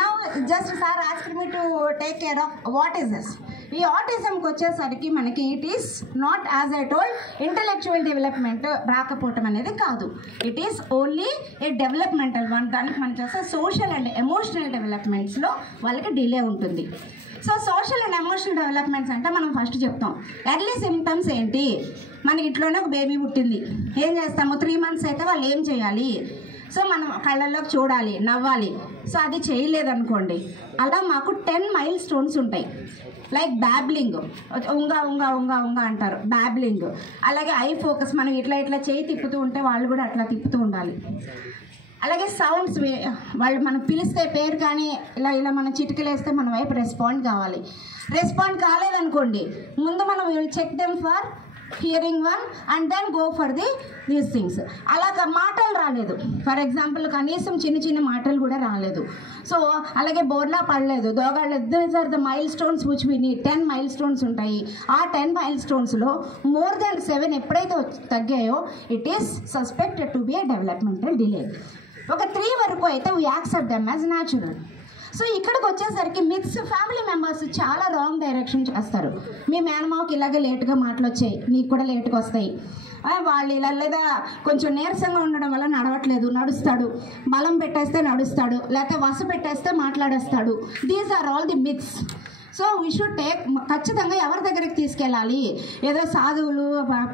Now just sir asked me to take care of what is this. ఈ ఆటిజంకి వచ్చేసరికి మనకి it is not as I told intellectual development రాకపోవటం అనేది కాదు. It is only a developmental one. దానికి మనం చేస్తే సోషల్ అండ్ ఎమోషనల్ డెవలప్మెంట్స్లో వాళ్ళకి డిలే ఉంటుంది. So social and emotional developments అంటే మనం ఫస్ట్ చెప్తాం ఎర్లీ సిమ్టమ్స్ ఏంటి. మనకి ఇట్లోనే ఒక బేబీ పుట్టింది, ఏం చేస్తాము 3 months అయితే వాళ్ళు ఏం చేయాలి? సో మనం కళ్ళల్లోకి చూడాలి, నవ్వాలి. సో అది చేయలేదనుకోండి, అలా మాకు 10 milestones ఉంటాయి. లైక్ బ్యాబ్లింగ్, ఉంగా ఉంగా ఉంగా ఉంగా అంటారు, బ్యాబ్లింగ్. అలాగే ఐ ఫోకస్, మనం ఇట్లా ఇట్లా చేయి తిప్పుతూ ఉంటే వాళ్ళు కూడా అట్లా తిప్పుతూ ఉండాలి. అలాగే సౌండ్స్, వాళ్ళు మనం పిలిస్తే పేరు కానీ ఇలా ఇలా మనం చిటికలేస్తే మన వైపు రెస్పాండ్ కావాలి. రెస్పాండ్ కాలేదనుకోండి, ముందు మనం will check them for hearing one and then go for these things. అలాగ మాటలు రాలేదు, ఫర్ ఎగ్జాంపుల్ కనీసం చిన్న చిన్న మాటలు కూడా రాలేదు. సో అలాగే బోర్లా పడలేదు, దోగాడలేదు. These are the milestones which we need. 10 milestones ఉంటాయి. ఆ 10 milestonесలో మోర్ దెన్ 7 ఎప్పుడైతే తగ్గాయో it is suspected to be a developmental delay. ఒక 3 వరకు అయితే we accept them as natural. So ఇక్కడికి వచ్చేసరికి మిక్స్ ఫ్యామిలీ మెంబర్స్ చాలా రాంగ్ డైరెక్షన్ చేస్తారు. మీ మేనమావకి ఇలాగే లేట్గా మాటలు వచ్చాయి, నీకు కూడా లేట్గా వస్తాయి. వాళ్ళు ఇలా లేదా కొంచెం నీరసంగా ఉండడం వల్ల నడవట్లేదు, నడుస్తాడు. బలం పెట్టేస్తే నడుస్తాడు, లేకపోతే వస పెట్టేస్తే మాట్లాడేస్తాడు. These are all the myths. So we should take, ఖచ్చితంగా ఎవరి దగ్గరికి తీసుకెళ్ళాలి? ఏదో సాధువులు,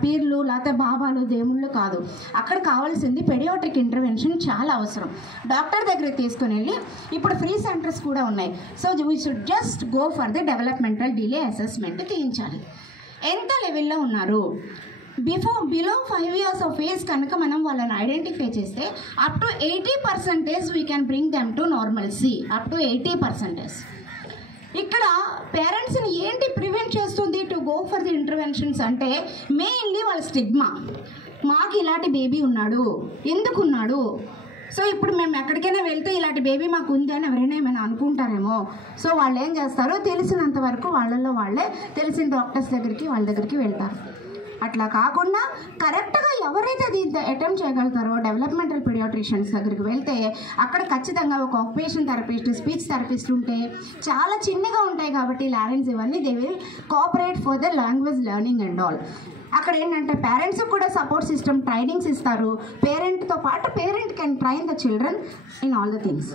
పీర్లు, లేకపోతే బాబాలు, దేవుళ్ళు కాదు. అక్కడ కావాల్సింది పెడియాట్రిక్ ఇంటర్వెన్షన్ చాలా అవసరం. డాక్టర్ దగ్గరికి తీసుకుని వెళ్ళి, ఇప్పుడు ఫ్రీ సెంటర్స్ కూడా ఉన్నాయి. So we should just go for the developmental delay assessment తీయించాలి. ఎంత లెవెల్లో ఉన్నారు? బిలో 5 years ఆఫ్ ఏజ్ కనుక మనం వాళ్ళని ఐడెంటిఫై చేస్తే up to 80% we can bring them to normalcy. Up to 80%. ఇక్కడ పేరెంట్స్ని ఏంటి ప్రివెంట్ చేస్తుంది to go for the interventions అంటే మెయిన్లీ వాళ్ళ స్టిగ్మా. మాకు ఇలాంటి బేబీ ఉన్నాడు, ఎందుకున్నాడు? సో ఇప్పుడు మేము ఎక్కడికైనా వెళ్తే ఇలాంటి బేబీ మాకు ఉంది అని ఎవరైనా ఏమైనా అనుకుంటారేమో. సో వాళ్ళు ఏం చేస్తారు, తెలిసినంత వరకు వాళ్ళల్లో వాళ్ళే తెలిసిన డాక్టర్స్ దగ్గరికి వాళ్ళ దగ్గరికి వెళ్తారు. అట్లా కాకుండా కరెక్ట్గా ఎవరైతే దీన్ని అటెంప్ట్ చేయగలుగుతారో డెవలప్మెంటల్ పీడియాట్రిషియన్స్ దగ్గరికి వెళ్తే అక్కడ ఖచ్చితంగా ఒక ఆక్యుపేషన్ థెరపిస్ట్, స్పీచ్ థెరపిస్ట్ ఉంటే చాలా చిన్నగా ఉంటాయి కాబట్టి లారెన్స్ ఇవన్నీ they will cooperate for the language learning and all. అక్కడ ఏంటంటే పేరెంట్స్కి కూడా సపోర్ట్ సిస్టమ్ ట్రైనింగ్స్ ఇస్తారు. పేరెంట్తో పాటు parent can train the children in all the things.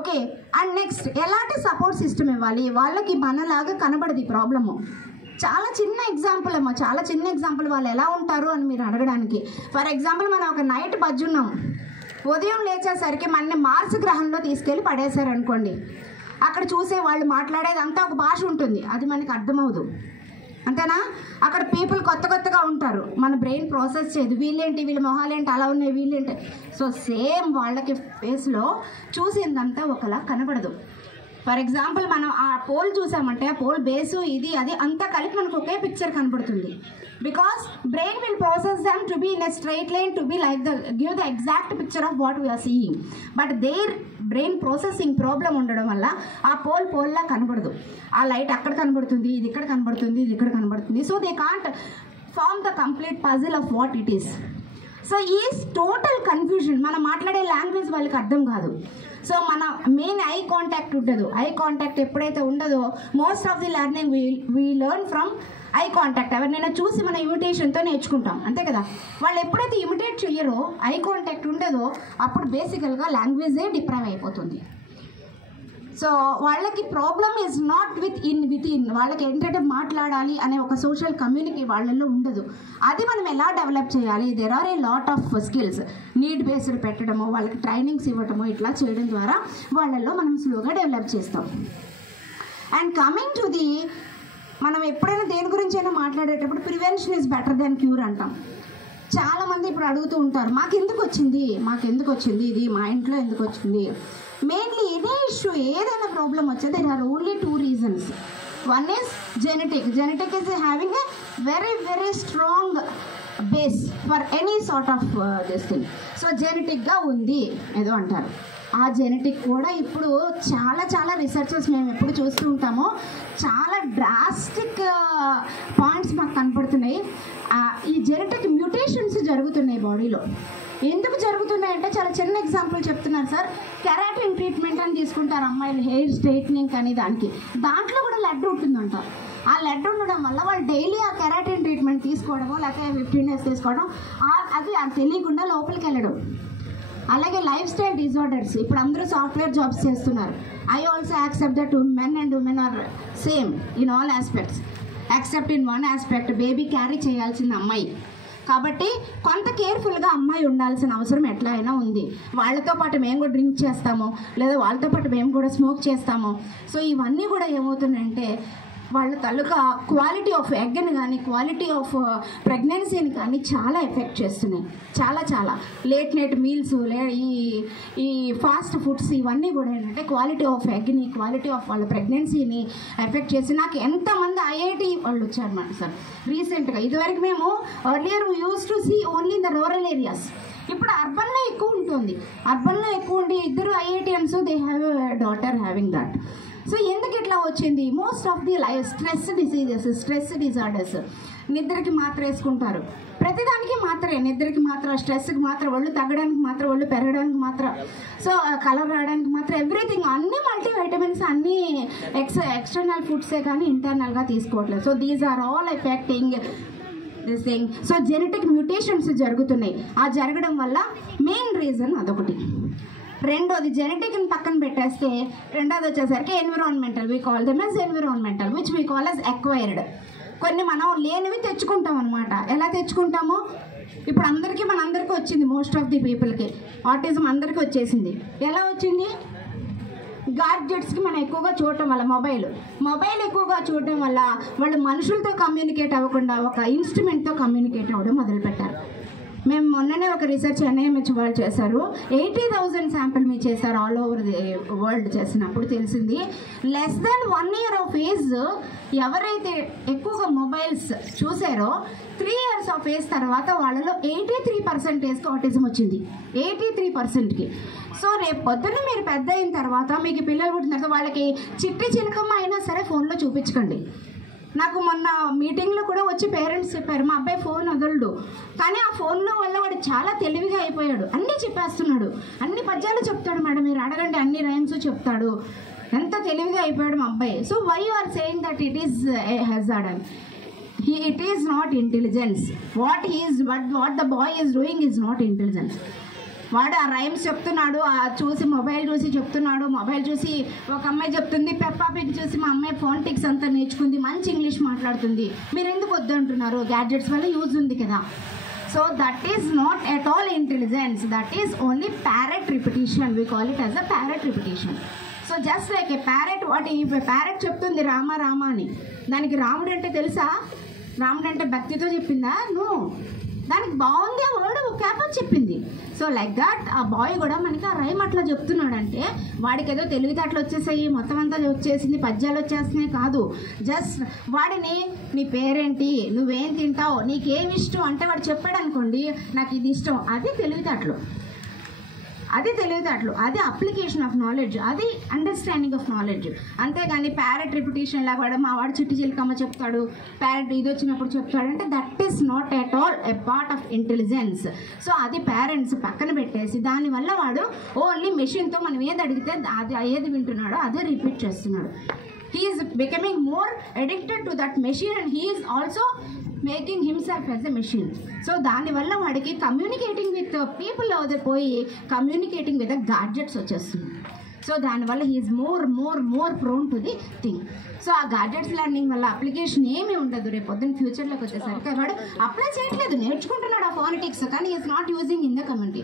Okay, and next ఎలాంటి సపోర్ట్ సిస్టమ్ ఇవ్వాలి? వాళ్ళకి మనలాగా కనబడదు ఈ ప్రాబ్లము. చాలా చిన్న ఎగ్జాంపుల్ అమ్మా, చాలా చిన్న ఎగ్జాంపుల్. వాళ్ళు ఎలా ఉంటారు అని మీరు అడగడానికి. ఫర్ ఎగ్జాంపుల్ మనం ఒక నైట్ బజ్జున్నాం, ఉదయం లేచేసరికి మన మార్స్ గ్రహంలో తీసుకెళ్ళి పడేశారు అనుకోండి. అక్కడ చూసే వాళ్ళు మాట్లాడేది అంతా ఒక భాష ఉంటుంది, అది మనకి అర్థమవుదు, అంతేనా? అక్కడ పీపుల్ కొత్త కొత్తగా ఉంటారు, మన బ్రెయిన్ ప్రాసెస్ చేయదు. వీళ్ళేంటి, వీళ్ళ మొహాలేంటి అలా ఉన్నాయి, వీళ్ళేంటి. సో సేమ్ వాళ్ళకి ఫేస్లో చూసిందంతా ఒకలా కనబడదు. ఫర్ ఎగ్జాంపుల్ మనం ఆ పోల్ చూసామంటే ఆ పోల్ బేసు ఇది అది అంతా కలిపి మనకు ఒకే పిక్చర్ కనబడుతుంది. Because brain will process them to be in a straight line to be like give the exact picture of what we're seeing. But there brain processing problem ఉండడం వల్ల ఆ పోల్లా కనబడదు. ఆ లైట్ అక్కడ కనబడుతుంది, ఇది ఇక్కడ కనబడుతుంది, ఇది ఇక్కడ కనబడుతుంది. So they can't form the complete puzzle of what it is. So is total confusion. మనం మాట్లాడే లాంగ్వేజ్ వాళ్ళకి అర్థం కాదు. సో మన మెయిన్ ఐ కాంటాక్ట్ ఉండదు. ఐ కాంటాక్ట్ ఎప్పుడైతే ఉండదో most of the learning we learn from eye contact. ఎవరినైనా చూసి మన ఇమిటేషన్తో నేర్చుకుంటాం, అంతే కదా? వాళ్ళు ఎప్పుడైతే ఇమిటేట్ చెయ్యరో, ఐ కాంటాక్ట్ ఉండదో, అప్పుడు బేసికల్గా లాంగ్వేజే డిప్రైవ్ అయిపోతుంది. సో వాళ్ళకి problem is not with in. వాళ్ళకి ఏంటంటే మాట్లాడాలి అనే ఒక సోషల్ కమ్యూనిటీ వాళ్ళల్లో ఉండదు. అది మనం ఎలా డెవలప్ చేయాలి? There are a lot of skills. Need based పెట్టడము, వాళ్ళకి ట్రైనింగ్స్ ఇవ్వడము, ఇట్లా చేయడం ద్వారా వాళ్ళల్లో మనం స్లోగా డెవలప్ చేస్తాం. అండ్ కమింగ్ టు ది, మనం ఎప్పుడైనా దేని గురించి అయినా మాట్లాడేటప్పుడు prevention is better than cure అంటాం. చాలామంది ఇప్పుడు అడుగుతూ ఉంటారు, మాకెందుకు వచ్చింది ఇది, మా ఇంట్లో ఎందుకు వచ్చింది? మెయిన్లీ ఇదే ఇష్యూ, ఏదైనా ప్రాబ్లం వచ్చే there are only 2 reasons. One is genetic. Genetic is having a very strong base for any sort of this thing. So geneticగా ఉంది ఏదో అంటారు. ఆ జెనెటిక్ కూడా ఇప్పుడు చాలా రీసెర్చెస్ మేము ఎప్పుడు చూస్తూ ఉంటామో చాలా డ్రాస్టిక్ పాయింట్స్ మాకు కనపడుతున్నాయి. ఈ జెనెటిక్ మ్యూటేషన్స్ జరుగుతున్నాయి బాడీలో. ఎందుకు జరుగుతున్నాయంటే చాలా చిన్న ఎగ్జాంపుల్ చెప్తున్నారు సార్. కెరాటిన్ కెరాటిన్ ట్రీట్మెంట్ అని తీసుకుంటారు అమ్మాయిలు, హెయిర్ స్ట్రైట్నింగ్ కానీ దానికి, దాంట్లో కూడా లెడ్ ఉంటుందంట. ఆ లెడ్ ఉండడం వల్ల వాళ్ళు డైలీ ఆ కెరాటిన్ ట్రీట్మెంట్ తీసుకోవడమో లేకపోతే 15 days తీసుకోవడం, అది తెలియకుండా లోపలికి వెళ్ళడం. అలాగే లైఫ్ స్టైల్ డిజార్డర్స్, ఇప్పుడు అందరూ సాఫ్ట్వేర్ జాబ్స్ చేస్తున్నారు. I also accept that men and women are same in all aspects except in one aspect, baby carry చేయాల్సింది అమ్మాయి. కాబట్టి కొంత కేర్ఫుల్గా అమ్మాయి ఉండాల్సిన అవసరం ఎట్లా అయినా ఉంది. వాళ్ళతో పాటు మేము కూడా డ్రింక్ చేస్తాము, లేదా వాళ్ళతో పాటు మేము కూడా స్మోక్ చేస్తాము. సో ఇవన్నీ కూడా ఏమవుతుందంటే వాళ్ళ తాలూకా క్వాలిటీ ఆఫ్ ఎగ్ని కానీ క్వాలిటీ ఆఫ్ ప్రెగ్నెన్సీని కానీ చాలా ఎఫెక్ట్ చేస్తున్నాయి. చాలా లేట్ నైట్ మీల్స్, ఈ ఫాస్ట్ ఫుడ్స్ ఇవన్నీ కూడా ఏంటంటే క్వాలిటీ ఆఫ్ ఎగ్ని, క్వాలిటీ ఆఫ్ వాళ్ళ ప్రెగ్నెన్సీని ఎఫెక్ట్ చేసి నాకు ఎంతమంది ఐఐటి వాళ్ళు వచ్చారన్నమాట సార్ రీసెంట్గా. ఇదివరకు మేము earlier use to see only in the rural areas, ఇప్పుడు అర్బన్లో ఎక్కువ ఉంటుంది. అర్బన్లో ఎక్కువ ఉండి ఇద్దరు IITians, they have daughter having that. So ఎందుకు ఇట్లా వచ్చింది? Most of the stress diseases, stress disorders. నిద్రకి మాత్ర వేసుకుంటారు, ప్రతిదానికి మాత్రమే, నిద్రకి మాత్ర, స్ట్రెస్కి మాత్ర, ఒళ్ళు తగ్గడానికి మాత్ర, ఒళ్ళు పెరగడానికి మాత్ర, సో కలర్ రావడానికి మాత్ర, ఎవ్రీథింగ్ అన్ని మల్టీవైటమిన్స్, అన్నీ ఎక్స్టర్నల్ ఫుడ్సే కానీ ఇంటర్నల్గా తీసుకోవట్లేదు. So these are all affecting this thing. So genetic mutations జరుగుతున్నాయి. ఆ జరగడం వల్ల మెయిన్ రీజన్ అదొకటి. రెండోది జెనెటిక్ని పక్కన పెట్టేస్తే రెండోది వచ్చేసరికి environmental. We call them as environmental, which we call as acquired. కొన్ని మనం లేనివి తెచ్చుకుంటాం అనమాట. ఎలా తెచ్చుకుంటామో ఇప్పుడు మనందరికీ వచ్చింది, మోస్ట్ ఆఫ్ ది పీపుల్కి ఆటిజం అందరికీ వచ్చేసింది. ఎలా వచ్చింది? గాడ్జెట్స్కి మనం ఎక్కువగా చూడటం వల్ల, మొబైల్ ఎక్కువగా చూడటం వల్ల వాళ్ళు మనుషులతో కమ్యూనికేట్ అవ్వకుండా ఒక ఇన్స్ట్రుమెంట్తో కమ్యూనికేట్ అవ్వడం మొదలుపెట్టారు. మేము మొన్ననే ఒక రీసెర్చ్ ఎన్ఐఎంహెచ్ వాళ్ళు చేశారు, 80,000 శాంపిల్ మీ చేశారు ఆల్ ఓవర్ ది వరల్డ్. చేసినప్పుడు తెలిసింది less than 1 year of age ఎవరైతే ఎక్కువగా మొబైల్స్ చూసారో 3 years ఆఫ్ ఏజ్ తర్వాత వాళ్ళలో 83% ఆటిజం వచ్చింది. 83%కి. సో రేపు పొద్దున్న మీరు పెద్ద అయిన తర్వాత, మీకు పిల్లలు పుట్టిన తర్వాత వాళ్ళకి చిట్టి చిలకమ్మ అయినా సరే ఫోన్లో చూపించకండి. నాకు మొన్న మీటింగ్లో కూడా వచ్చి పేరెంట్స్ చెప్పారు, మా అబ్బాయి ఫోన్ వదలడు, కానీ ఆ ఫోన్లో వల్ల వాడు చాలా తెలివిగా అయిపోయాడు, అన్నీ చెప్పేస్తున్నాడు, అన్ని పద్యాలు చెప్తాడు మేడం, మీరు అడగండి, అన్ని రైమ్స్ చెప్తాడు, ఎంత తెలివిగా అయిపోయాడు మా అబ్బాయి. So why you are saying that it is a hazard అని? It is not intelligence. What the boy is doing is not intelligence. వాడు ఆ రైమ్స్ చెప్తున్నాడు, చూసి మొబైల్ చూసి చెప్తున్నాడు. మొబైల్ చూసి ఒక అమ్మాయి చెప్తుంది, పెప్పా పిగ్ చూసి మా అమ్మాయి ఫోనటిక్స్ అంతా నేర్చుకుంది, మంచి ఇంగ్లీష్ మాట్లాడుతుంది. మీరు ఎందుకు వద్దు అంటున్నారు? గ్యాడ్జెట్స్ వల్ల యూజ్ ఉంది కదా. So that is not at all intelligence, that is only parrot repetition. We call it as a parrot repetition. So just like A parrot, parrot చెప్తుంది రామ రామ అని, దానికి రాముడు అంటే తెలుసా? రాముడు అంటే భక్తితో చెప్పిందా? నో, దానికి బాగుంది ఆ వర్డ్ క్యాపని చెప్పింది. సో లైక్ దట్ ఆ బాయ్ కూడా మనకి ఆ రైమ్ అట్లా చెప్తున్నాడంటే వాడికి ఏదో తెలివితేటలు వచ్చేసాయి, మొత్తం అంతా వచ్చేసింది, పద్యాలు వచ్చేస్తున్నాయి కాదు. జస్ట్ వాడిని నీ పేరేంటి, నువ్వేం తింటావు, నీకేమి ఇష్టం అంటే వాడు చెప్పాడు అనుకోండి, నాకు ఇది ఇష్టం, అది తెలివితేటలు, అది అప్లికేషన్ ఆఫ్ నాలెడ్జ్, అది అండర్స్టాండింగ్ ఆఫ్ నాలెడ్జ్. అంతేగాని ప్యారెట్ రిపిటీషన్ లాగా వాడు, మా వాడు చిట్టి చిలకమ్మ చెప్తాడు, ప్యారెట్ ఇది వచ్చినప్పుడు చెప్తాడు అంటే that is not at all a part of intelligence. So అది పేరెంట్స్ పక్కన పెట్టేసి దానివల్ల వాడు ఓన్లీ మెషిన్తో మనం ఏది అడిగితే అది ఏది వింటున్నాడో అదే రిపీట్ చేస్తున్నాడు. He is becoming more addicted to that machine and he is also making himself as a machine. So దానివల్ల వాడికి కమ్యూనికేటింగ్ విత్ పీపుల్ అదే పోయి కమ్యూనికేటింగ్ విత్ ద గాడ్జెట్స్ వచ్చేస్తుంది. సో దానివల్ల he is more prone to the thing. So ఆ gadgets learning వల్ల application ఏమీ ఉండదు. రేపు పొద్దున్న ఫ్యూచర్లోకి వచ్చేసరికి వాడు అప్లై చేయట్లేదు, నేర్చుకుంటున్నాడు ఆ ఫోనటిక్స్, కానీ is not using in the community.